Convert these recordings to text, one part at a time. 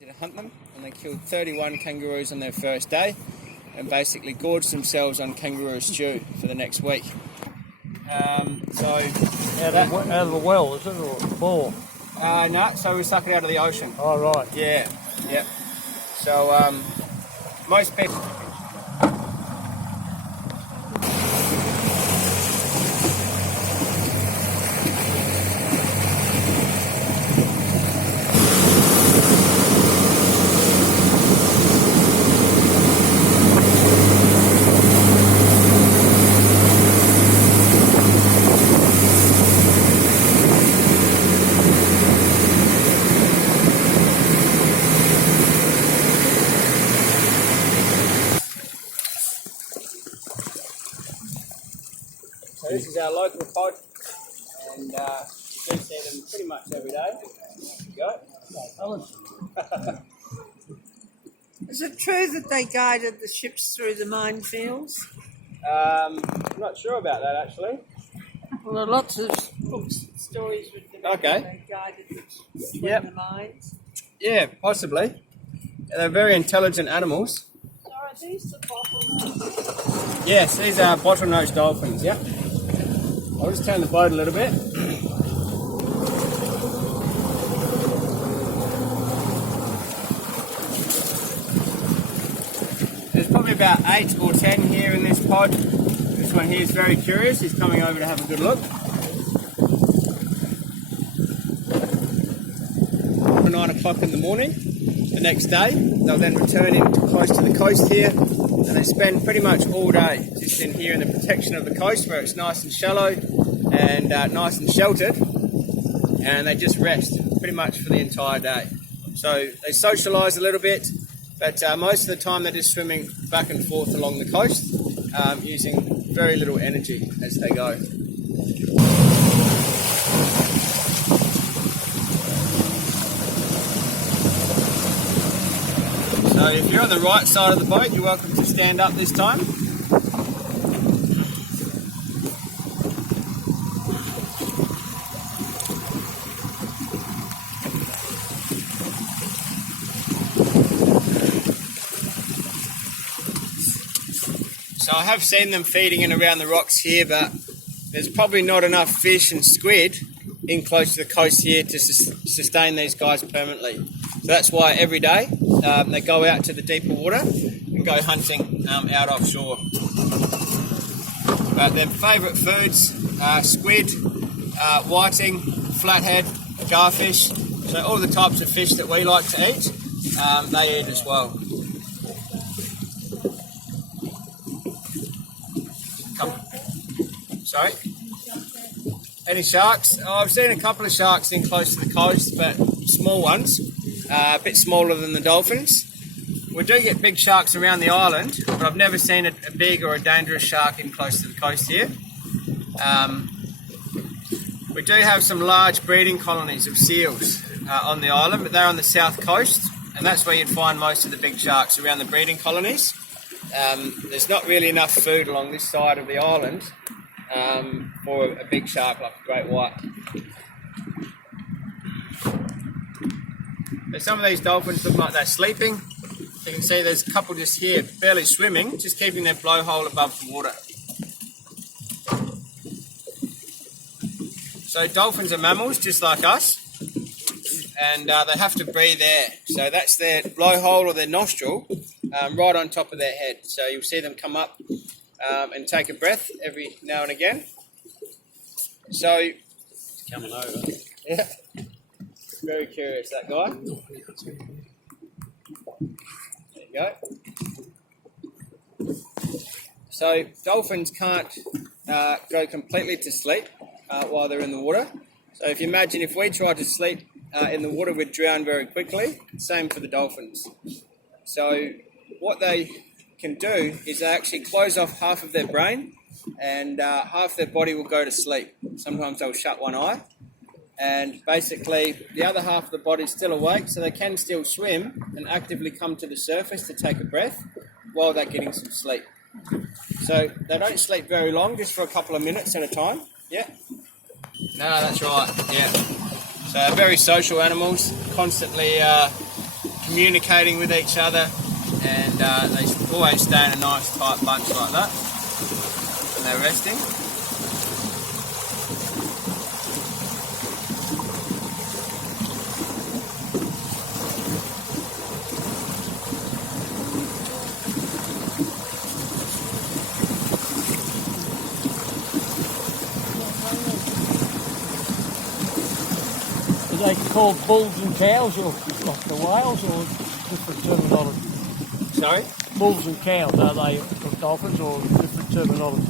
To hunt them, and they killed 31 kangaroos on their first day and basically gorged themselves on kangaroo stew for the next week. Out of the well, is it, or bore? No, so we suck it out of the ocean. Oh, right. Yeah, yep. So most people... So this is our local pod, and you do see them pretty much every day. There you go. Is it true that they guided the ships through the minefields? I'm not sure about that actually. Well, there are lots of books and stories written about Okay. how they guided the ships through Yep. the mines. Yeah, possibly. They're very intelligent animals. So are these the bottlenecks? Yes, these are bottlenose dolphins, yep. I'll just turn the boat a little bit. There's probably about 8 or 10 here in this pod. This one here is very curious. He's coming over to have a good look. At 9 o'clock in the morning the next day. They'll then return in close to the coast here, and they spend pretty much all day just in here in the protection of the coast where it's nice and shallow and nice and sheltered, and they just rest pretty much for the entire day. So they socialise a little bit, but most of the time they're just swimming back and forth along the coast using very little energy as they go. So if you're on the right side of the boat, you're welcome to stand up this time. So I have seen them feeding in around the rocks here, but there's probably not enough fish and squid in close to the coast here to sustain these guys permanently. So that's why every day they go out to the deeper water and go hunting out offshore. But their favourite foods are squid, whiting, flathead, garfish, so all the types of fish that we like to eat, they eat as well. Sorry? Any sharks? Oh, I've seen a couple of sharks in close to the coast, but small ones, a bit smaller than the dolphins. We do get big sharks around the island, but I've never seen a big or a dangerous shark in close to the coast here. We do have some large breeding colonies of seals on the island, but they're on the south coast, and that's where you'd find most of the big sharks, around the breeding colonies. There's not really enough food along this side of the island for a big shark like a great white. But some of these dolphins look like they're sleeping. You can see there's a couple just here barely swimming, just keeping their blowhole above the water. So dolphins are mammals just like us, and they have to breathe air. So that's their blowhole or their nostril right on top of their head. So you'll see them come up and take a breath every now and again. So it's coming over. Yeah. Very curious, that guy. There you go. So dolphins can't go completely to sleep while they're in the water. So if you imagine if we tried to sleep in the water, we'd drown very quickly. Same for the dolphins. So what they can do is they actually close off half of their brain, and half their body will go to sleep. Sometimes they'll shut one eye, and basically the other half of the body is still awake, so they can still swim and actively come to the surface to take a breath while they're getting some sleep. So they don't sleep very long, just for a couple of minutes at a time. Yeah. No, that's right. Yeah. So they're very social animals, constantly communicating with each other, and they always stay in a nice tight bunch like that when they're resting. Are they called bulls and cows, or like the whales, or different terminology? Sorry? Bulls and cows, are they for dolphins, or different terminology?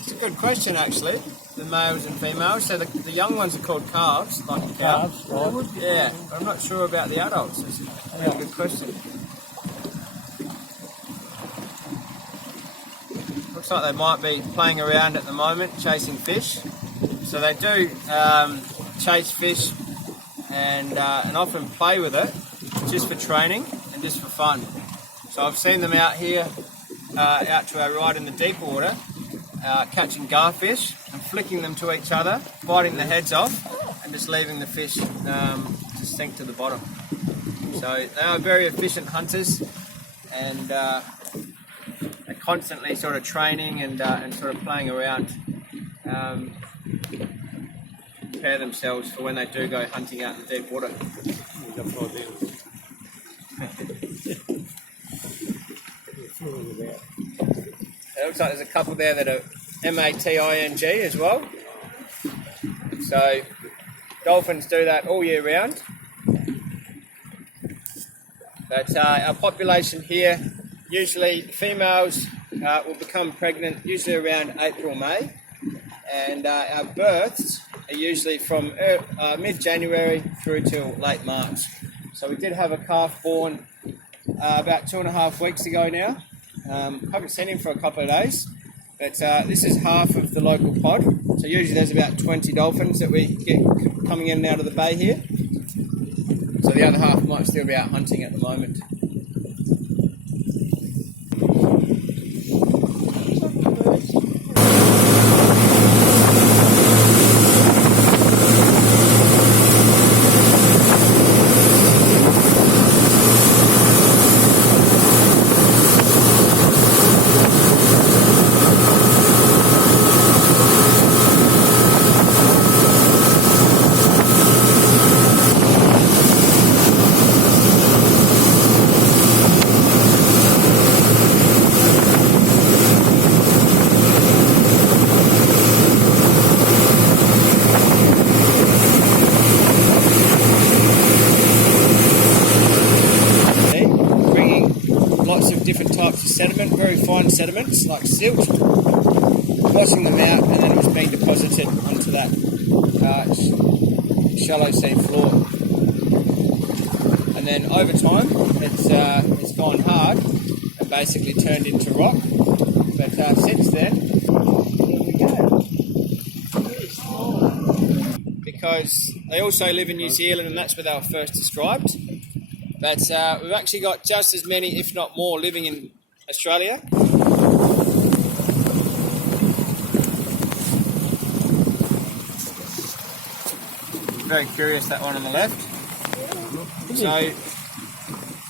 It's a good question, actually. The males and females. So the young ones are called calves, like a cow. Calves, right. Yeah, I'm not sure about the adults. It's a really good question. Looks like they might be playing around at the moment, chasing fish. So they do chase fish and often play with it just for training and just for fun. So I've seen them out here, out to our right in the deep water, catching garfish and flicking them to each other, biting the heads off and just leaving the fish to sink to the bottom. So they are very efficient hunters, and they're constantly sort of training and sort of playing around. Prepare themselves for when they do go hunting out in the deep water. It looks like there's a couple there that are MATING as well. So dolphins do that all year round. But our population here, usually females will become pregnant usually around April, May. And our births are usually from mid-January through till late March. So we did have a calf born about 2.5 weeks ago now. Haven't seen him for a couple of days, but this is half of the local pod. So usually there's about 20 dolphins that we get coming in and out of the bay here. So the other half might still be out hunting at the moment. Different types of sediment, very fine sediments like silt, washing them out, and then it was being deposited onto that shallow sea floor. And then over time, it's gone hard and basically turned into rock. But since then, here we go. Because they also live in New Zealand, and that's where they were first described. But we've actually got just as many, if not more, living in Australia. Very curious, that one on the left. So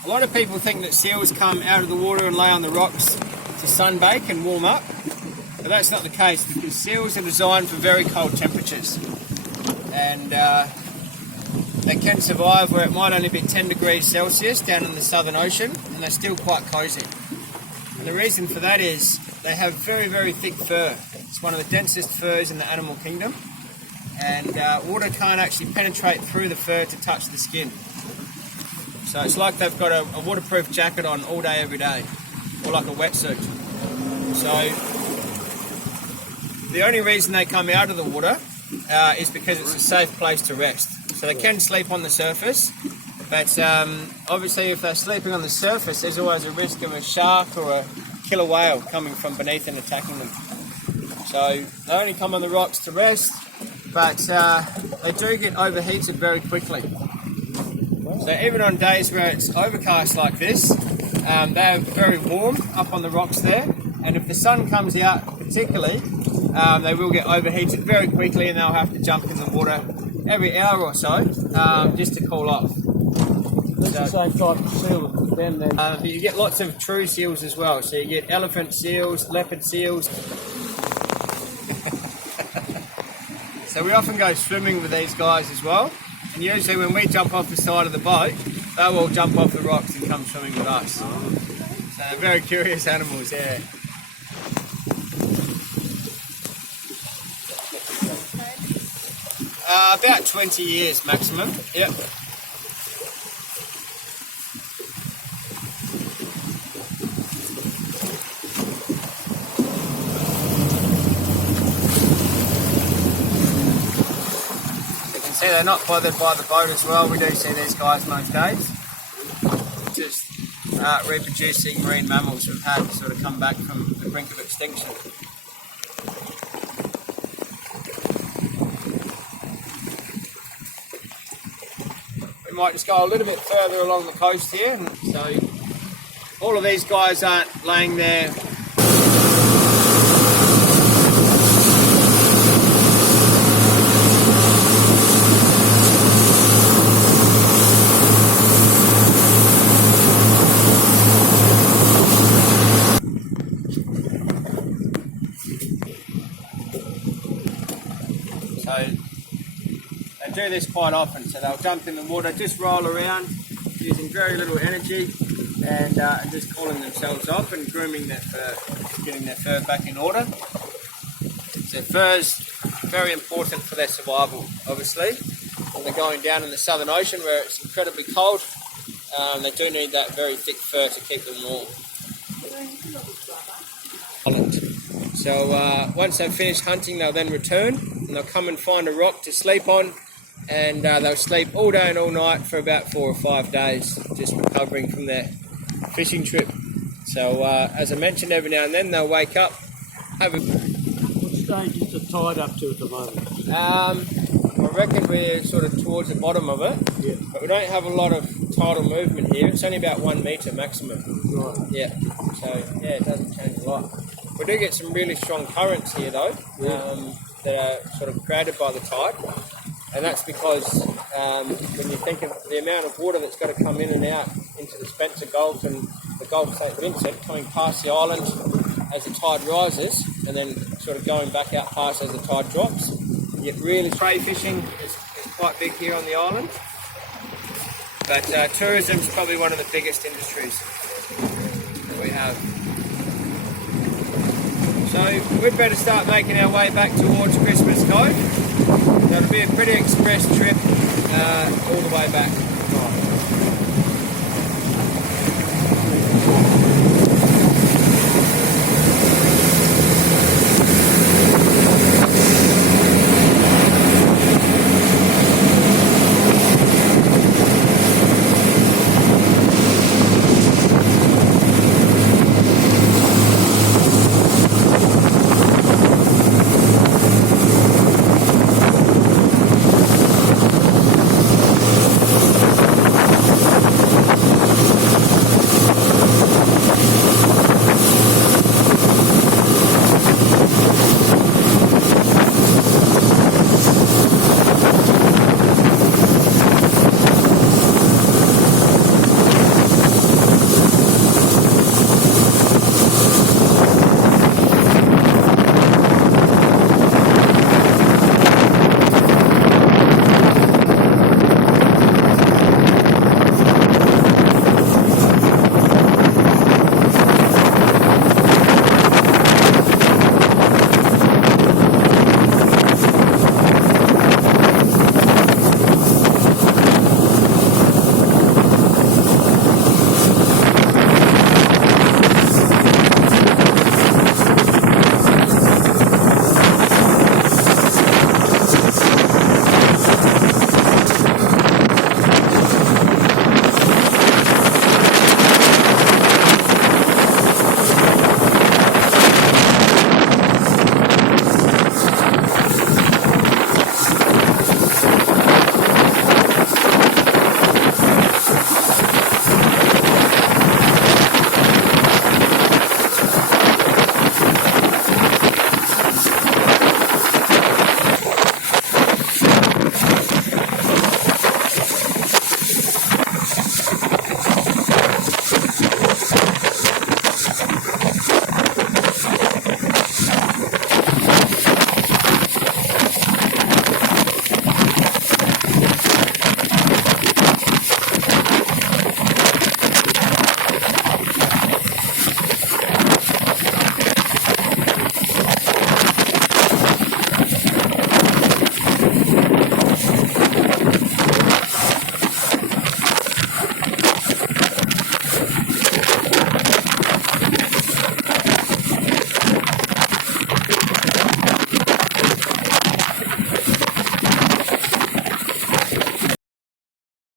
a lot of people think that seals come out of the water and lay on the rocks to sunbake and warm up. But that's not the case, because seals are designed for very cold temperatures. And they can survive where it might only be 10 degrees Celsius down in the Southern Ocean, and they're still quite cosy. And the reason for that is they have very, very thick fur. It's one of the densest furs in the animal kingdom, and water can't actually penetrate through the fur to touch the skin. So it's like they've got a waterproof jacket on all day, every day, or like a wetsuit. So the only reason they come out of the water is because it's a safe place to rest. So they can sleep on the surface, but obviously if they're sleeping on the surface, there's always a risk of a shark or a killer whale coming from beneath and attacking them. So they only come on the rocks to rest, but they do get overheated very quickly. So even on days where it's overcast like this, they are very warm up on the rocks there, and if the sun comes out particularly, they will get overheated very quickly, and they'll have to jump in the water every hour or so just to cool off. So the same type of seal as them then. But you get lots of true seals as well. So you get elephant seals, leopard seals. So we often go swimming with these guys as well. And usually when we jump off the side of the boat, they'll all jump off the rocks and come swimming with us. So they're very curious animals, yeah. About 20 years maximum, yep. See, they're not bothered by the boat as well. We do see these guys most days. Just reproducing marine mammals who've had sort of come back from the brink of extinction. We might just go a little bit further along the coast here. And so all of these guys aren't laying there do this quite often, so they'll jump in the water, just roll around using very little energy and just cooling themselves off and grooming their fur, getting their fur back in order. So fur's very important for their survival, obviously. When they're going down in the Southern Ocean where it's incredibly cold, they do need that very thick fur to keep them warm. So once they've finished hunting, they'll then return and they'll come and find a rock to sleep on. And they'll sleep all day and all night for about 4 or 5 days, just recovering from their fishing trip. So, as I mentioned, every now and then they'll wake up, have a... What stage is it tied up to at the moment? I reckon we're sort of towards the bottom of it, yeah. But we don't have a lot of tidal movement here. It's only about 1 metre maximum. Right. Yeah, so yeah, it doesn't change a lot. We do get some really strong currents here though, that are sort of created by the tide. And that's because when you think of the amount of water that's got to come in and out into the Spencer Gulf and the Gulf of St Vincent, coming past the island as the tide rises and then sort of going back out past as the tide drops, you get really... Prey fishing is quite big here on the island, but tourism is probably one of the biggest industries that we have. So we'd better start making our way back towards Christmas Cove. That'll be a pretty express trip all the way back.